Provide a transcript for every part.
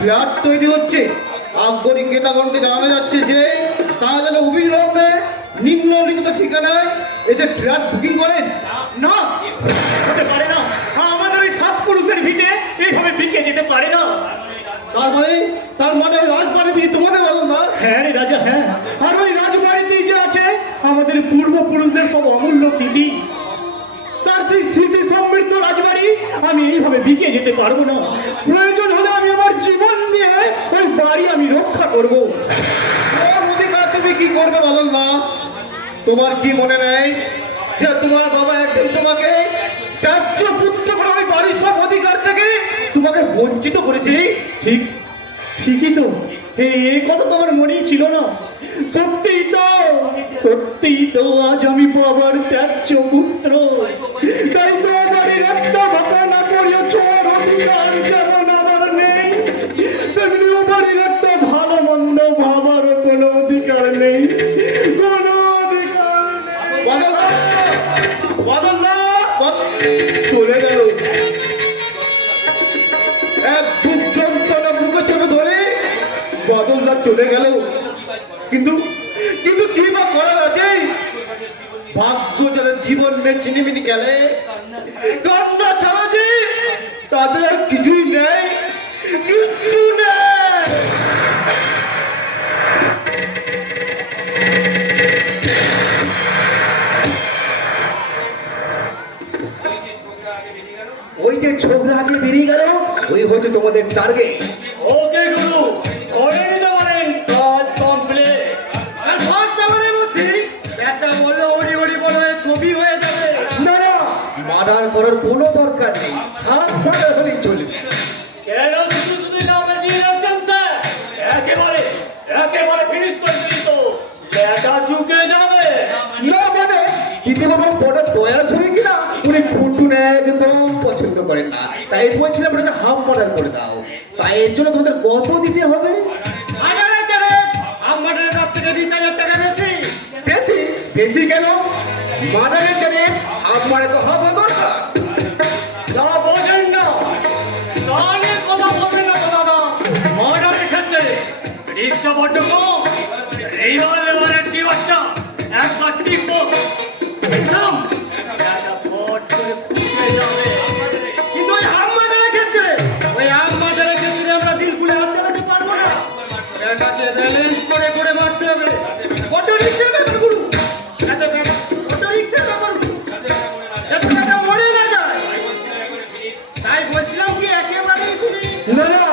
Flat তৈরি হচ্ছে, আগ্রহী ক্রেতাগণকে জানানো যাচ্ছে যে তারা যেন অবিলম্বে নিম্নলিখিত ঠিকানায় এসে ফ্ল্যাট বুকিং করেন। না, হতে পারে না। আমাদের ওই সাত পুরুষের ভিটে এইভাবে বিকে যেতে পারে না। তার মানে রাজবাড়ি বিয়ে তোমাদের বলো না? হ্যাঁ রে রাজা, হ্যাঁ। আর ওই রাজবাড়িতেই যে আছে আমাদের পূর্বপুরুষদের সব অমূল্য স্মৃতি। তার সেই স্মৃতি সমৃদ্ধ রাজবাড়ি আমি এইভাবে বিকে যেতে পারবো না। প্রয়োজন হলে আমি আমার জীবন দিয়ে ওই বাড়ি আমি রক্ষা করবো। তুমি কি করবে বলো না? তোমার কি মনে নেই যে তোমার বাবা একদিন তোমাকে ত্যায্য পুত্র করে ওই বাড়ির সব অধিকার থেকে তোমাকে বঞ্চিত করেছে? ঠিক, ঠিকই তো। এই কথা তো আমার মনেই ছিল না। সত্যিই তো, সত্যিই তো আজ আমি বাবার ত্যায্য পুত্র। তাই তো বাড়ির একটা ঘটনা করিয়েছ, অধিকার যেমন আমার নেই, তেমনি ও বাড়ির একটা ভালো মন্দ ভাবারও কোনো অধিকার নেই, কোনো অধিকার নেই। চলে গেল এক দুর্যন্তনা বুকে চেপে ধরে বদলদার চলে গেল। কিন্তু কিন্তু কি বা করার আছে? ভাগ্য যাদের জীবন নিয়ে চিনিমিনি গেলে কান্না ছাড়া যে তাদের আর কিছুই নেই, কিচ্ছু নেই। ওই যে ছোকরা আগে বেরিয়ে গেল, ওই হচ্ছে তোমাদের টার্গেট। ওকে গুরু, করে নিতে পারেন, কাজ কমপ্লিট। আর ফার্স্ট আওয়ারের মধ্যে একটা বললো ওড়ি ওড়ি বলে ছবি হয়ে যাবে। না না, মার্ডার করার কোনো দরকার নেই, হাত মার্ডার হলেই চলবে। কেন শুধু শুধু নামে দিয়ে রাখছেন স্যার? একেবারে একেবারে ফিনিশ করে দিই তো, লেখা ঝুঁকে যাবে। না মানে ইতিবাবু বড় দয়ার ছবি কিনা উনি ফুটুন একদম পছন্দ করেন না, তাই বলছিলাম ওটাকে হাফ মার্ডার করে দাও। তাই এর জন্য তোমাদের কত দিতে হবে? আমাদের কাছ থেকে 20,000 টাকা বেশি। বেশি? বেশি কেন? মার্ডারের জন্য হাফ মার্ডার তো হবে দরকার। যা বোঝেন না তাহলে কথা বলবেন না দাদা। মার্ডারের ক্ষেত্রে রিক্সা বড্ড কম। এইবার এবারের টিওয়ারটা একবার টিপবো, একদম একটা ফট করে ফুটে যাবে। কিন্তু ওই হাফ মার্ডারের ক্ষেত্রে আমরা দিল খুলে হাত চালাতে পারবো না। এটাকে ব্যালেন্স করে করে মারতে হবে। অটো রিক্সা ব্যাপার গুরু, অটো রিক্সা ব্যাপার গুরু, এটা মরে না যায়। তাই বলছিলাম কি একেবারেই তুমি না না,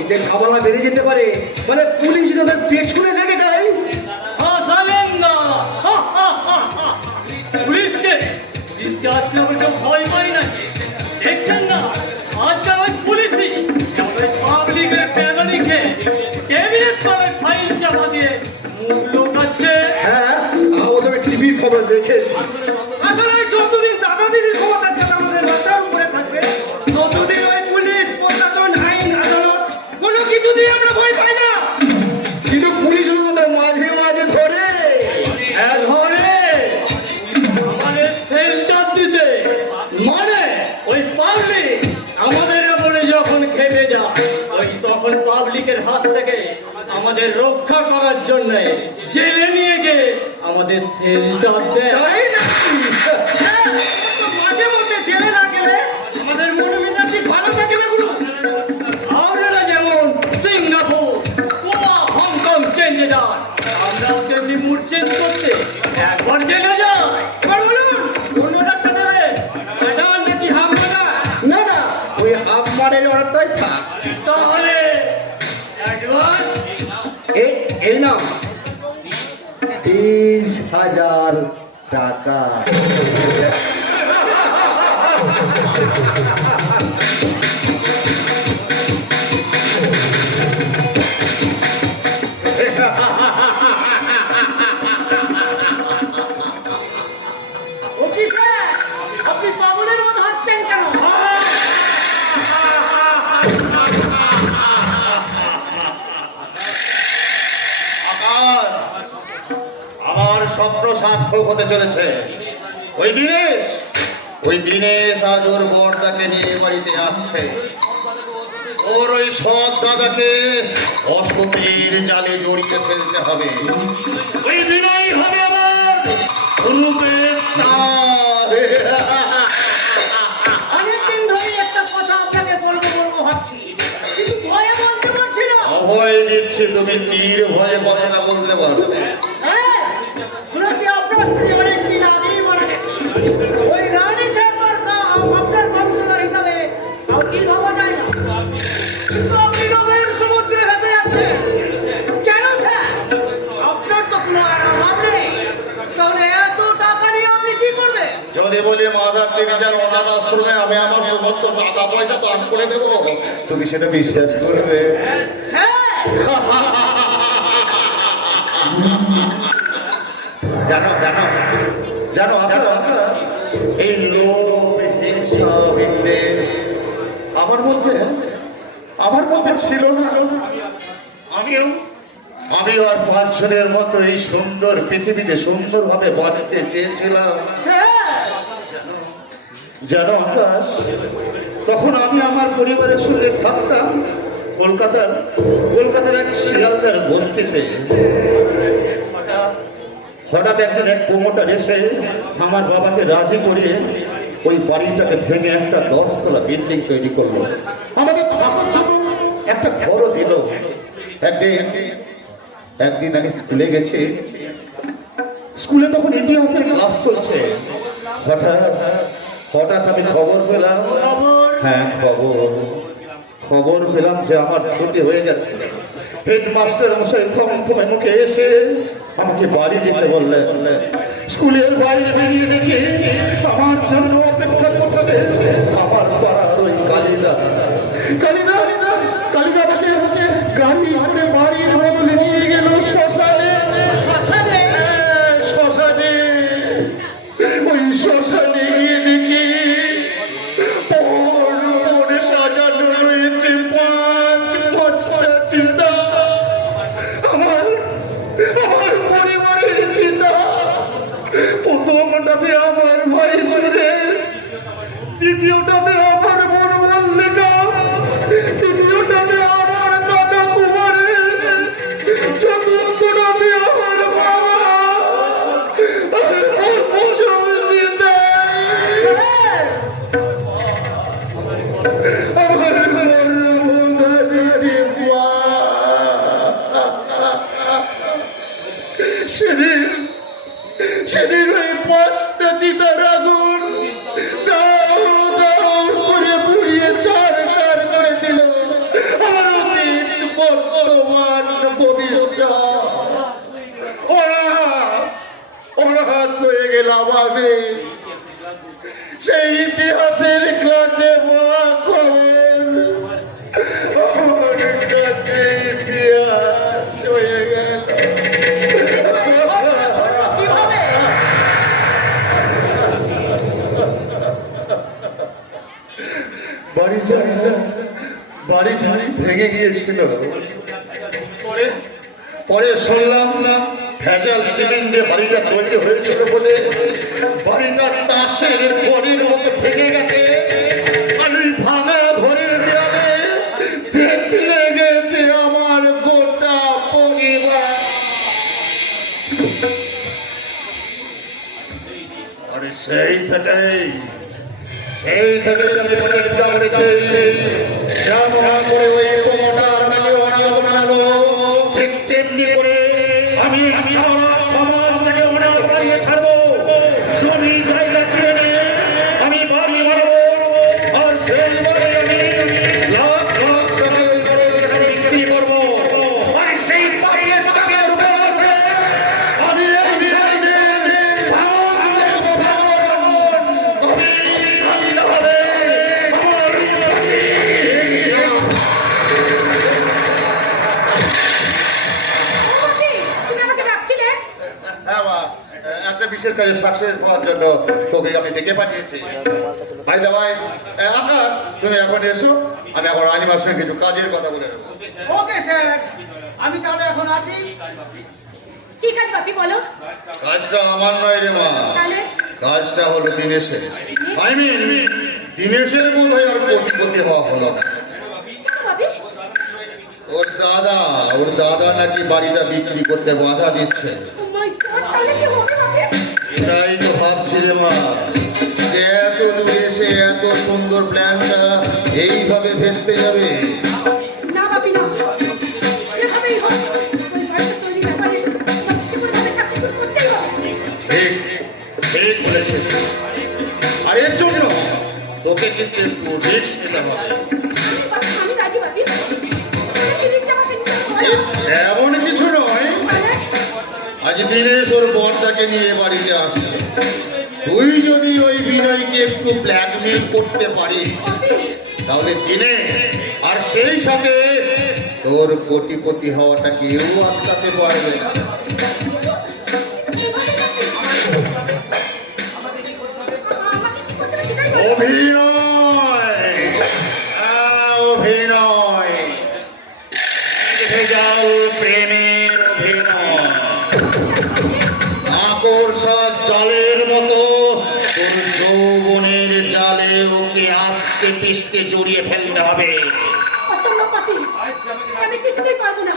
এতে ঝামেলা বেড়ে যেতে পারে, মানে পুলিশ তাদের পেছনে লেগে যায়। হাসালেন না। পুলিশকে আজকে আমরা কেউ ভয় পাই নাকি? দেখছেন না আজকাল ওই পুলিশই পাবলিকের টাকা লিখে ক্যাবিনেট করে ফাইল চাপা দিয়ে মুখ লোকাচ্ছে। হ্যাঁ, আমি টিভি খবর দেখেছি। আসলে যতদিন দাদা দিদির ক্ষমতা আমাদের মাথার উপরে থাকবে ততদিন ওই পুলিশ প্রশাসন আইন আদালত কোনো কিছু দিয়ে আমরা ভয় পাই না। কিন্তু পুলিশ ওদের মাঝে মাঝে ধরে আমাদের সেন্টার দিতে, মানে ওই পাবলিক আমাদের উপরে যখন খেপে যায়, ওই তখন পাবলিকের হাত থেকে আমাদের রক্ষা করার জন্য জেলে নিয়ে গিয়ে আমাদের সেন্টার দেয়। মাঝে মধ্যে জেলে না গেলে আমাদের মনে মেজাজ ভালো থাকে না গুরু। আপনারা যেমন সিঙ্গাপুর, গোয়া, হংকং চেঞ্জে যান, আমরাও তেমনি মুড চেঞ্জ করতে একবার জেলে যাই। না না, ওই হাফ মার্ডারের অর্ডারটাই থাক। তাহলে এই নাও 20,000 টাকা। আপনি পাগলের মতো হাসছেন কেন? আমার স্বপ্ন সার্থক হতে চলেছে। ওই দিনেশ আজ ওর বড়দাকে নিয়ে বাড়িতে আসছে। ওর ওই সৎ দাদাকে অসতের জালে জড়িয়ে ফেলতে হবে। ওই বিনয় হবে আমার রূপের তার। অনেকদিন ধরে একটা কথা আপনাকে বলবো ভাবছি, কিন্তু ভয়ে বলতে পারছি না। অভয় দিচ্ছি, তুমি নির্ভয়ে কথাটা বলতে পারো। হ্যাঁ, শুনেছি আপনার স্ত্রী অনেকদিন আগেই মারা গেছে। ওই রানী সাহেবের আপনার বংশধর হিসাবে আর কি ভাবা যায় না, কিন্তু আপনি নবের সমুদ্রে ভেসে যাচ্ছেন কেন স্যার? আপনার তো কোনো অভাব নেই, তাহলে এত টাকা নিয়ে আপনি কি করবেন? যদি বলি মাদার টেরিজার অনাথ আশ্রমে আমি আমার সমস্ত টাকা পয়সা দান করে দেবো, তুমি সেটা বিশ্বাস করবে? স্যার, জানো জানো জানো আপনারা এই লোভ, হিংসা, বিদ্বেষ আমার মধ্যে ছিল না। আমিও আর 5 জনের মতো এই সুন্দর পৃথিবীতে সুন্দরভাবে বাঁচতে চেয়েছিলাম। স্যার, জানো আকাশ, তখন আমি আমার পরিবারের সঙ্গে থাকতাম কলকাতার এক শিয়ালদার বস্তিতে। হঠাৎ একদিন এক প্রমোটার এসে আমার বাবাকে রাজি করিয়ে ওই বাড়িটাকে ভেঙে একটা 10 তলা বিল্ডিং তৈরি করলো। আমাদের থাকার জন্য একটা ঘরও দিল। একদিন আমি স্কুলে গেছি, স্কুলে তখন ইতিহাসের ক্লাস চলছে। হঠাৎ আমি খবর পেলাম, হ্যাঁ খবর পেলাম যে আমার ছুটি হয়ে গেছে। হেডমাস্টার মশাই থমথমে মুখে এসে আমাকে বাড়ি যেতে বললেন। স্কুলের বাইরে বেরিয়ে দেখি আমার জন্য অপেক্ষা করছে আমার পাড়ার ওই কালিদা আমাকে গাড়ি করে বাড়ির বদলে নিয়ে গেল শ্মশানে। ওই শ্মশানে গিয়ে দেখি ওর সাজানো রয়েছে 5-5টা চিতা। আমার পরিবারের চিতা। প্রথমটাতে আমার ভাই সুরেশ, দ্বিতীয়টাতে আমার বোন মল্লিকা, তৃতীয়টাতে আমার দাদা কুমারের, চতুর্থটাতে আমার বাবা। সেদিন ওই 5টা চিতার আগুন দাও করে পুড়িয়ে ছাড়খার করে দিল আমার অতীত, বর্তমান, ভবিষ্যৎ। অনাথ হয়ে গেলাম আমি। সেই ইতিহাসের কাছে বলা খবর আমার কাছে ইতিহাস হয়ে গেল। বাড়িটা ভেঙে গিয়েছিল। পরে শুনলাম না ভেজাল সিমেন্ট দিয়ে বাড়িটা তৈরি হয়েছিল বলে বাড়িটার তাসের ঘড়ির মতো ভেঙে গেছে। আর ওই ভাঙা ঘড়ির দেয়ালে থেতলে গেছে আমার গোটা পরিবার। আরে সেই থেকেই আমি প্রতিজ্ঞা করেছি, যেমন করে ওই প্রমোটার আমাকে অনাথ বানালো, ঠিক তেমনি করে আমি সারা সমাজ থেকে অনাথ বানিয়ে ছাড়বো। জমি জায়গা কিনে নিয়ে আমি বাড়ি বানাবো, আর সেই বাড়ি আমি লাখ লাখ টাকা ওই বাড়ির এখানে বিক্রি করবো। আর সেই বাড়ির টাকার উপর বসে আমি এই বিরাজে একটা বিশেষ কাজে সাকসেস হওয়ার জন্য তোকে আমি ডেকে পাঠিয়েছি। ভাই দাবাই আকাশ, তুমি এখন এসো, আমি এখন রানীমার সঙ্গে কিছু কাজের কথা বলে নেবো। ওকে স্যার, আমি তাহলে এখন আসি। ঠিক আছে বাপি, বলো। কাজটা আমার নয় রে মা, তাহলে কাজটা হলো দিনেশের। দিনেশের বোধ হয় আর কোটিপতি হওয়া হলো না। চলো ওর দাদা নাকি বাড়িটা বিক্রি করতে বাধা দিচ্ছে। Oh my God, তাহলে কি হবে বাপি? এটাই তো ভাবছি রে মা, যে এত দূরে এসে এত সুন্দর প্ল্যানটা এইভাবে ভেস্তে যাবে। না বাপি না, যেভাবেই হোক ওই বাড়িটা তৈরির ব্যাপারে তোমাকে যেকোনোভাবে সাকসেসফুল করতেই হবে। ঠিক ঠিক বলেছিস। আর এর জন্য তোকে কিন্তু একটু রিস্ক নিতে হবে। আমি রাজি বাপি। তাহলে কি রিস্ক আমাকে নিতে হবে? এমন কিছু নয়, তাহলে আজ দিনেশ ওর বরটাকে নিয়ে বাড়িতে আসছে। তুই যদি ওই বিনয়কে একটু ব্ল্যাকমেল করতে পারিস বাপি, তাহলে দিনে আর সেই সাথে তোর কোটিপতি হওয়াটা কেউ আটকাতে পারবে না। আমাকে কি করতে হবে সেটাই বলো। অভিনয়, অভিনয়, ভেজাল প্রেমের অভিনয়, আকর্ষক জালের মতো তোর যৌবনের জালে ওকে আস্তে পিষ্টে জড়িয়ে ফেলতে হবে। অসম্ভব বাপি, আমি কিছুতেই পারবো না।